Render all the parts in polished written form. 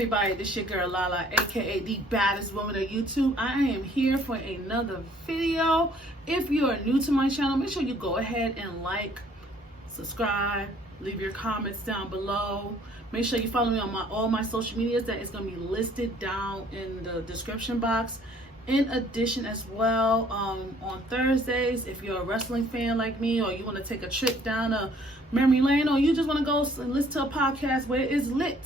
everybody, this your girl LaLa, aka the baddest woman of YouTube. I am here for another video. If you are new to my channel, make sure you go ahead and like, subscribe, leave your comments down below. Make sure you follow me on all my social medias that is going to be listed down in the description box. In addition as well, on Thursdays, if you're a wrestling fan like me, or you want to take a trip down a memory lane, or you just want to go and listen to a podcast where it is lit,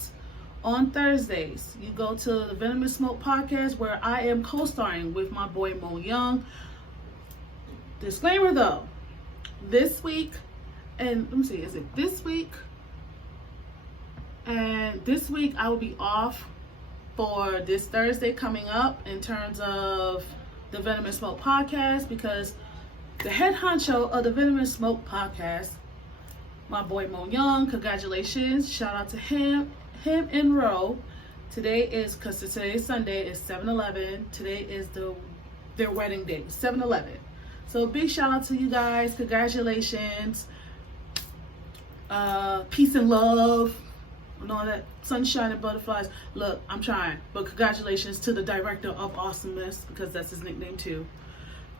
on Thursdays, you go to the Venomous Smoke podcast where I am co-starring with my boy Mo Young. Disclaimer though, this week, and let me see, is it this week? And this week I will be off for this Thursday coming up in terms of the Venomous Smoke podcast, because the head honcho of the Venomous Smoke podcast, my boy Mo Young, congratulations, shout out to him and Ro. Today is, because today's Sunday, is 7/11. Today is their wedding day, 7/11. So big shout out to you guys, congratulations, peace and love, and all that sunshine and butterflies. Look, I'm trying, but congratulations to the director of awesomeness, because that's his nickname too.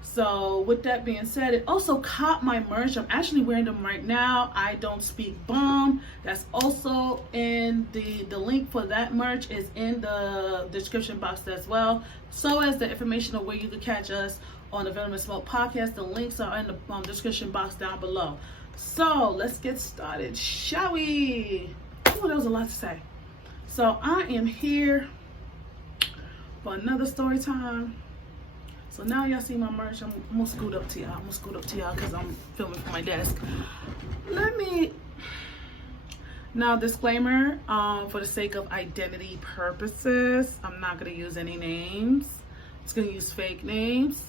So with that being said, it also caught my merch. I'm actually wearing them right now. I Don't Speak Bomb. That's also in the link for that merch is in the description box as well. So as the information of where you can catch us on the Venomous Smoke podcast, the links are in the description box down below. So let's get started, shall we? Oh, that was a lot to say. So I am here for another story time. So now y'all see my merch. I'm gonna scoot up to y'all. Because I'm filming from my desk. Now disclaimer, for the sake of identity purposes, I'm not gonna use any names. It's gonna use fake names.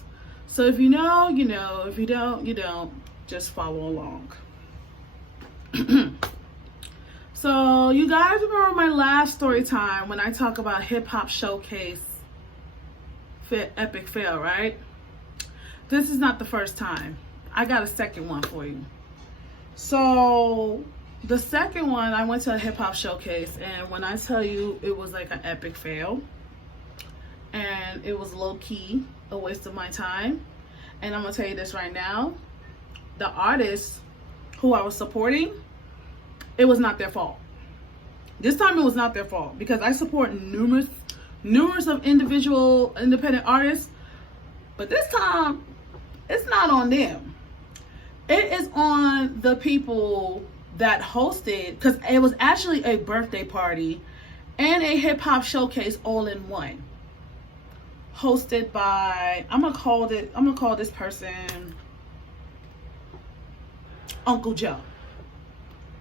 So if you know, you know. If you don't, you don't. Just follow along. So you guys remember my last story time when I talk about hip hop showcase epic fail, right? This is not the first time. I got a second one for you. So the second one, I went to a hip hop showcase, and when I tell you it was like an epic fail, and it was low-key a waste of my time, and I'm gonna tell you this right now, the artists who I was supporting, it was not their fault. This time it was not their fault, because I support numerous of individual independent artists, but this time it's not on them. It is on the people that hosted, because it was actually a birthday party and a hip hop showcase all in one, hosted by, I'm gonna call this person Uncle Joe.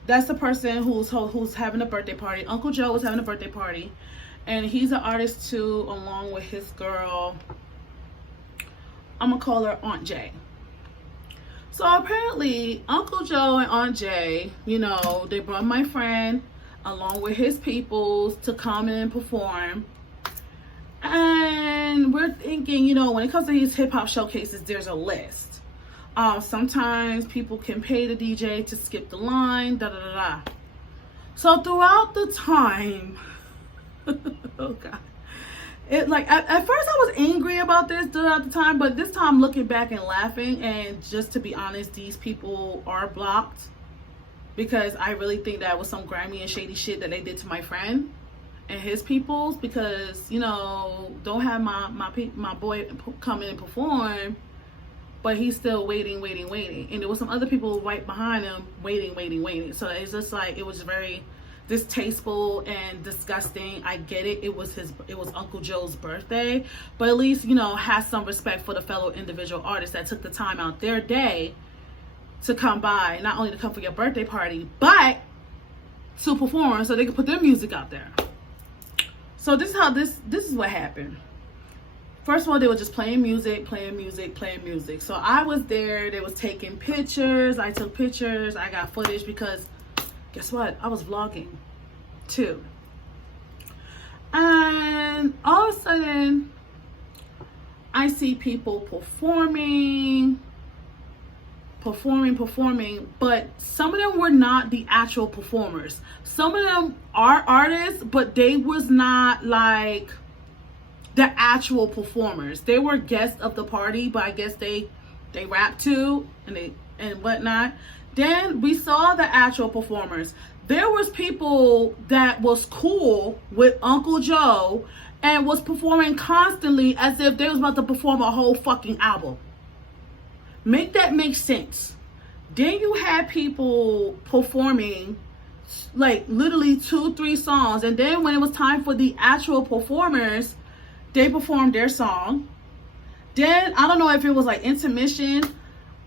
That's the person who's having a birthday party. Uncle Joe was having a birthday party, and he's an artist too, along with his girl. I'm gonna call her Aunt J. So apparently Uncle Joe and Aunt J, you know, they brought my friend along with his peoples to come and perform. And we're thinking, you know, when it comes to these hip hop showcases, there's a list. Sometimes people can pay the DJ to skip the line, So throughout the time, oh God, it like at first I was angry about this throughout the time, but this time looking back and laughing, and just to be honest, these people are blocked, because I really think that was some grimy and shady shit that they did to my friend and his peoples, because, you know, don't have my boy come in and perform, but he's still waiting, and there was some other people right behind him waiting. So it's just like, it was very distasteful and disgusting. I get it. It was Uncle Joe's birthday, but at least, you know, have some respect for the fellow individual artists that took the time out their day to come by, not only to come for your birthday party, but to perform so they could put their music out there. So this is how this is what happened. First of all, they were just playing music. So I was there. They was taking pictures. I took pictures. I got footage, because guess what? I was vlogging too. And all of a sudden, I see people performing, performing, but some of them were not the actual performers. Some of them are artists, but they was not like the actual performers. They were guests of the party, but I guess they rap too and whatnot. Then we saw the actual performers. There was people that was cool with Uncle Joe and was performing constantly as if they was about to perform a whole fucking album. Make that make sense. Then you had people performing like literally 2-3 songs, and then when it was time for the actual performers, they performed their song. Then I don't know if it was like intermission.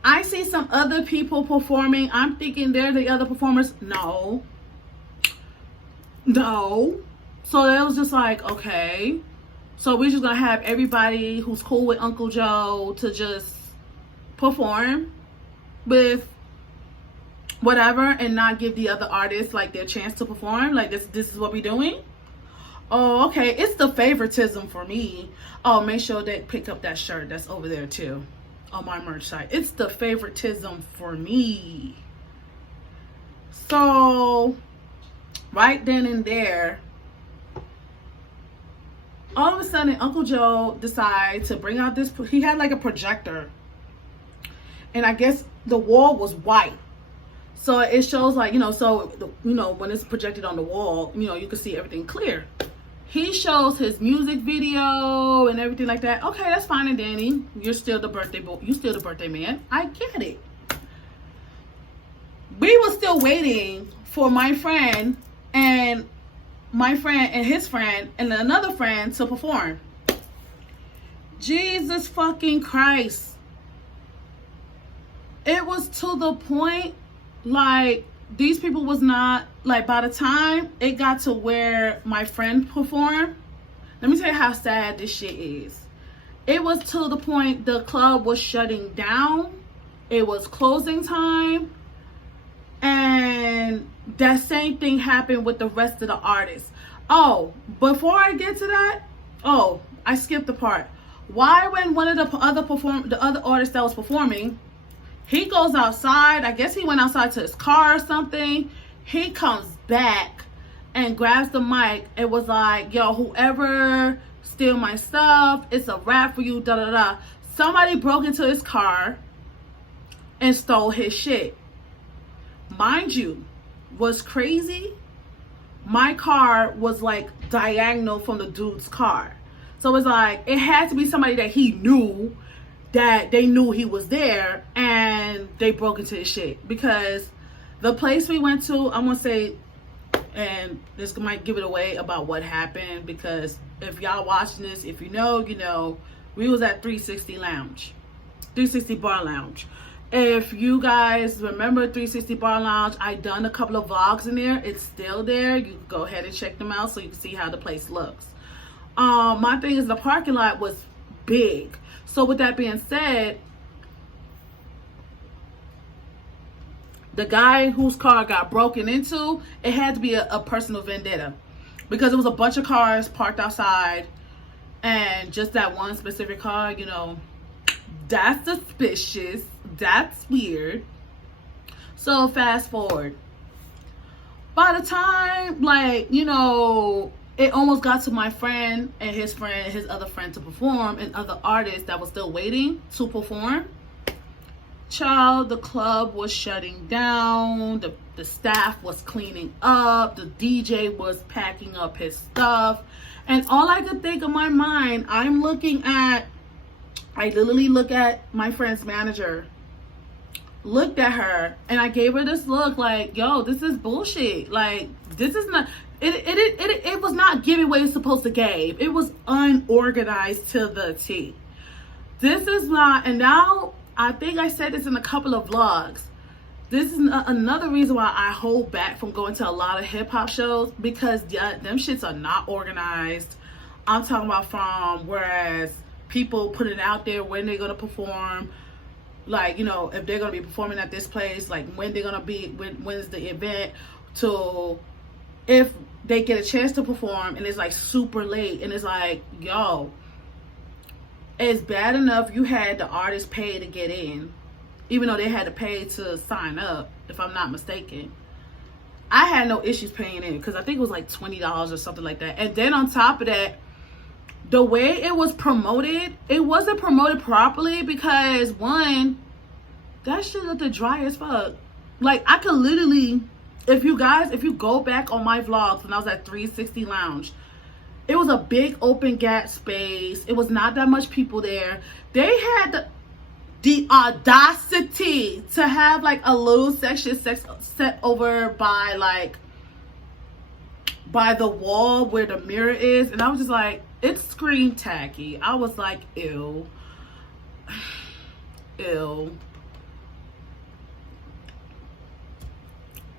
I see some other people performing. I'm thinking they're the other performers. No. So it was just like, okay. So we're just gonna have everybody who's cool with Uncle Joe to just perform with whatever and not give the other artists like their chance to perform. Like this is what we're doing. Oh, okay. It's the favoritism for me. Oh, make sure they pick up that shirt that's over there too on my merch site. It's the favoritism for me. So right then and there, all of a sudden Uncle Joe decided to bring out this. He had like a projector, and I guess the wall was white, so it shows like, when it's projected on the wall, you can see everything clear. He shows his music video and everything like that. Okay, that's fine and dandy. You're still the birthday boy. You still the birthday man. I get it. We were still waiting for my friend and his friend and another friend to perform. Jesus fucking Christ. It was to the point, like, these people was not, like, by the time it got to where my friend performed, let me tell you how sad this shit is. It was to the point the club was shutting down. It was closing time. And that same thing happened with the rest of the artists. Oh, before I get to that, I skipped the part. Why, when one of the other artists that was performing, he goes outside, I guess he went outside to his car or something. He comes back and grabs the mic and was like, yo, whoever steal my stuff, it's a wrap for you, da da da. Somebody broke into his car and stole his shit. Mind you, what's crazy? My car was like diagonal from the dude's car. So it's like, it had to be somebody that he knew, that they knew he was there, and they broke into his shit. Because the place we went to, I'm gonna say, and this might give it away about what happened, because if y'all watching this, if you know, you know, we was at 360 Bar Lounge. If you guys remember 360 Bar Lounge, I done a couple of vlogs in there. It's still there. You can go ahead and check them out so you can see how the place looks. My thing is, the parking lot was big. So with that being said, the guy whose car got broken into, it had to be a personal vendetta, because it was a bunch of cars parked outside, and just that one specific car, you know, that's suspicious. That's weird. So fast forward. By the time, like, you know, it almost got to my friend and his other friend to perform, and other artists that was still waiting to perform. Child, the club was shutting down. The staff was cleaning up. The DJ was packing up his stuff. And all I could think of my mind, I literally look at my friend's manager, looked at her, and I gave her this look like, yo, this is bullshit. Like, this is not, it was not giving what it's supposed to give. It was unorganized to the T. This is not, and now, I think I said this in a couple of vlogs, this is another reason why I hold back from going to a lot of hip-hop shows, because them shits are not organized. I'm talking about from, whereas people put it out there when they're going to perform, like, you know, if they're going to be performing at this place, like when they're going to be, when is the event, to if they get a chance to perform and it's like super late, and it's like, yo, it's bad enough you had the artist pay to get in, even though they had to pay to sign up, if I'm not mistaken. I had no issues paying in because I think it was like $20 or something like that. And then on top of that, the way it was promoted, it wasn't promoted properly because, one, that shit looked dry as fuck. Like, I could literally, if you go back on my vlogs when I was at 360 Lounge, it was a big open gap space. It was not that much people there. They had the audacity to have like a little section set over by the wall where the mirror is, and I was just like, it screamed tacky. I was like, ew. Ew.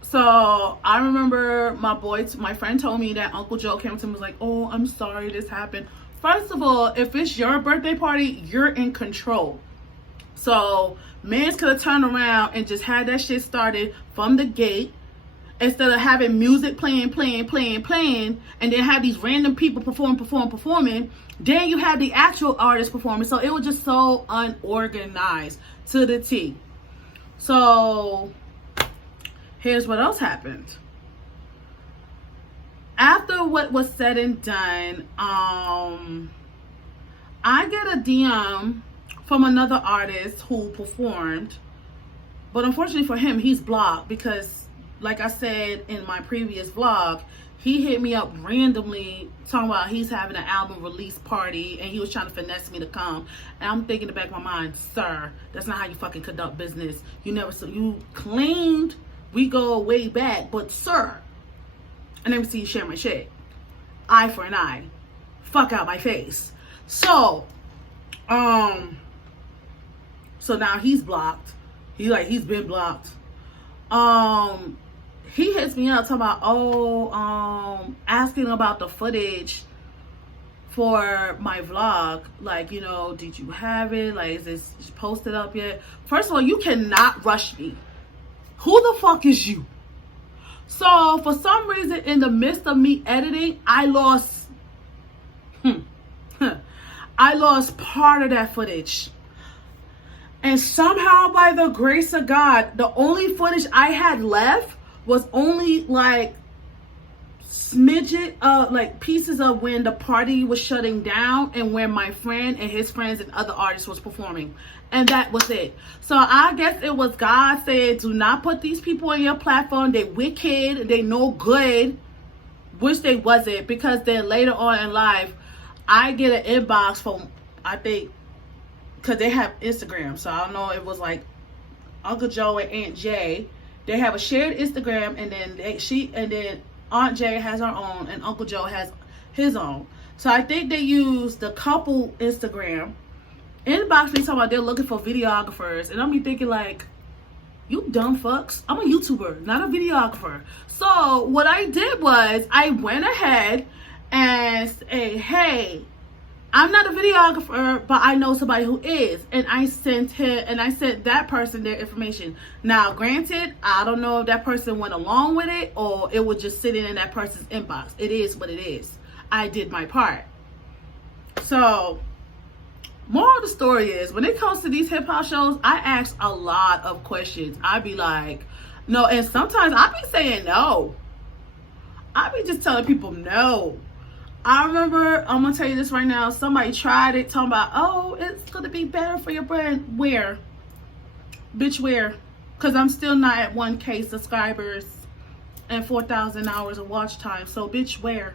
So I remember my friend told me that Uncle Joe came to me and was like, oh, I'm sorry this happened. First of all, if it's your birthday party, you're in control. So mans could have turned around and just had that shit started from the gate instead of having music playing, and then have these random people performing. Then you have the actual artist performing. So it was just so unorganized to the T. So here's what else happened. After what was said and done, I get a DM from another artist who performed, but unfortunately for him, he's blocked because, like I said in my previous vlog, he hit me up randomly talking about he's having an album release party and he was trying to finesse me to come. And I'm thinking in the back of my mind, sir, that's not how you fucking conduct business. You claimed we go way back, but sir, I never see you share my shit. Eye for an eye. Fuck out my face. So now he's blocked. He's been blocked. He hits me up talking about, asking about the footage for my vlog. Like, did you have it? Like, is this posted up yet? First of all, you cannot rush me. Who the fuck is you? So for some reason, in the midst of me editing, I lost part of that footage. And somehow, by the grace of God, the only footage I had left was only like pieces of when the party was shutting down and when my friend and his friends and other artists was performing. And that was it. So I guess it was God saying, do not put these people on your platform. They wicked. They no good. Which they wasn't, because then later on in life, I get an inbox from, I think, because they have Instagram. So I don't know, it was like Uncle Joe and Aunt Jay. They have a shared Instagram, and then Aunt Jay has her own and Uncle Joe has his own. So I think they used the couple Instagram. Inbox me talking about they're looking for videographers, and I'm be thinking like, you dumb fucks. I'm a YouTuber, not a videographer. So what I did was I went ahead and say, hey, I'm not a videographer, but I know somebody who is. And I sent that person their information. Now, granted, I don't know if that person went along with it or it was just sitting in that person's inbox. It is what it is. I did my part. So, moral of the story is, when it comes to these hip hop shows, I ask a lot of questions. I be like, no, and sometimes I be saying no. I be just telling people no. I remember, I'm gonna tell you this right now, somebody tried it, talking about, oh, it's gonna be better for your brand. Where? Bitch, where? Because I'm still not at 1K subscribers and 4,000 hours of watch time. So, bitch, where?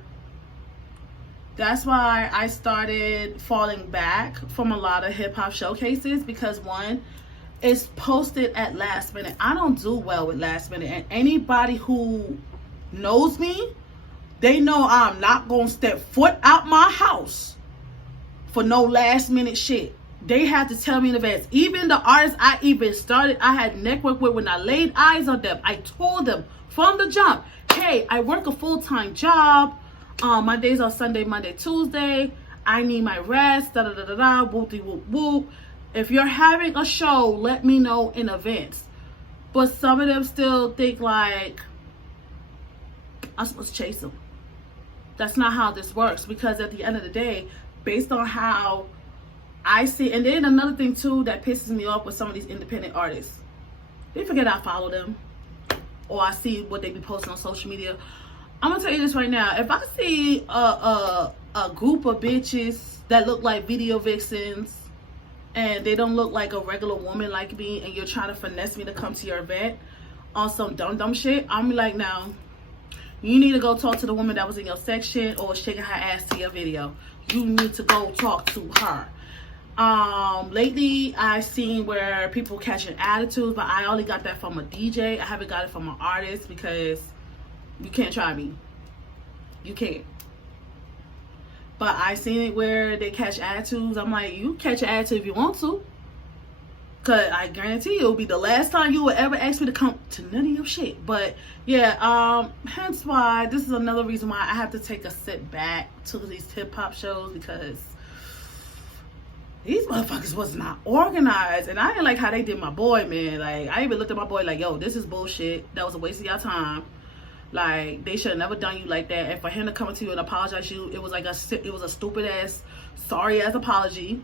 That's why I started falling back from a lot of hip hop showcases, because one, it's posted at last minute. I don't do well with last minute, and anybody who knows me, they know I'm not gonna step foot out my house for no last minute shit. They have to tell me in advance. Even the artists I had networked with, when I laid eyes on them, I told them from the jump, hey, I work a full-time job. My days are Sunday, Monday, Tuesday. I need my rest, da-da-da-da-da, whoop-de-whoop-whoop. If you're having a show, let me know in advance. But some of them still think like I'm supposed to chase them. That's not how this works, because at the end of the day, based on how I see, and then another thing too that pisses me off with some of these independent artists. They forget I follow them, or I see what they be posting on social media. I'm gonna tell you this right now. If I see a group of bitches that look like video vixens, and they don't look like a regular woman like me, and you're trying to finesse me to come to your event on some dumb shit, I'm like, now you need to go talk to the woman that was in your section or shaking her ass to your video. You need to go talk to her. Lately I've seen where people catching attitudes, but I only got that from a DJ. I haven't got it from an artist, because you can't try me. You can't. But I seen it where they catch attitudes. I'm like, you catch an attitude if you want to, cause I guarantee you it'll be the last time you will ever ask me to come to none of your shit. But yeah, hence why this is another reason why I have to take a sit back to these hip hop shows, because these motherfuckers was not organized. And I didn't like how they did my boy, man. Like, I even looked at my boy like, yo, this is bullshit. That was a waste of your time. Like, they should have never done you like that. And for him to come to you and apologize to you, it was like a stupid ass, sorry ass apology.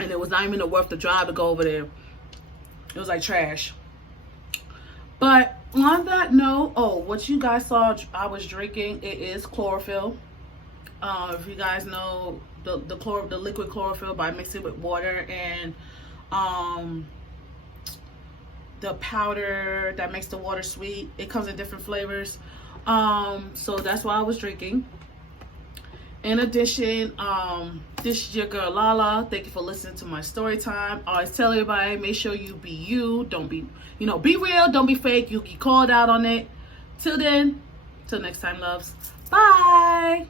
And it was not even worth the drive to go over there. It was like trash. But on that note, oh, what you guys saw I was drinking, it is chlorophyll. If you guys know the liquid chlorophyll, by mixing with water and the powder that makes the water sweet. It comes in different flavors. So that's why I was drinking. In addition, this is your girl LaLa. Thank you for listening to my story time. I always tell everybody, make sure you be you. Don't be, be real. Don't be fake. You'll get called out on it. Till then, till next time, loves. Bye.